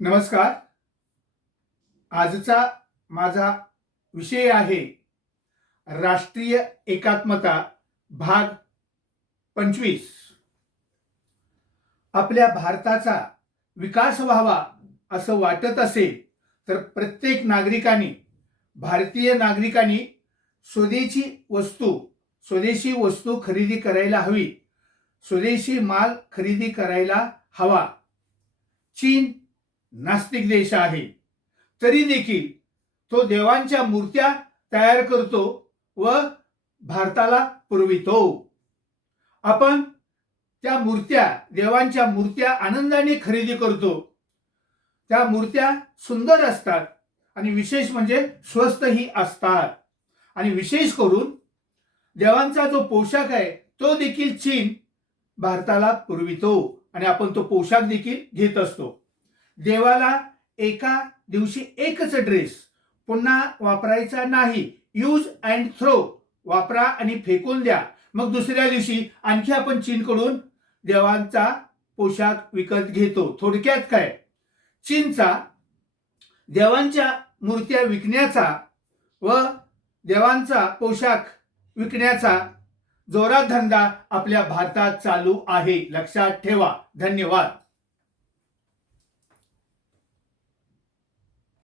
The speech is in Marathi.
नमस्कार. आजचा माझा विषय आहे राष्ट्रीय एकात्मता भाग 25. आपल्या भारताचा विकास व्हावा असं वाटत असेल तर प्रत्येक भारतीय नागरिकांनी स्वदेशी वस्तू खरेदी करायला हवी. स्वदेशी माल खरेदी करायला हवा. चीन नास्तिक देश आहे, तरी देखील तो देवांच्या मूर्त्या तयार करतो व भारताला पुरवितो. आपण त्या देवांच्या मूर्त्या आनंदाने खरेदी करतो. त्या मूर्त्या सुंदर असतात आणि विशेष म्हणजे स्वस्तही असतात. आणि विशेष करून देवांचा जो पोशाख आहे तो देखील चीन भारताला पुरवितो आणि आपण तो पोशाख देखील घेत असतो. देवाला एका दिवशी एकच ड्रेस पुन्हा वापरायचा नाही. यूज अँड थ्रो, वापरा आणि फेकून द्या. मग दुसऱ्या दिवशी आणखी आपण चीनकडून देवांचा पोशाख विकत घेतो. थोडक्यात काय, चीनचा देवांच्या मूर्त्या विकण्याचा व देवांचा पोशाख विकण्याचा जोरात धंदा आपल्या भारतात चालू आहे. लक्षात ठेवा. धन्यवाद.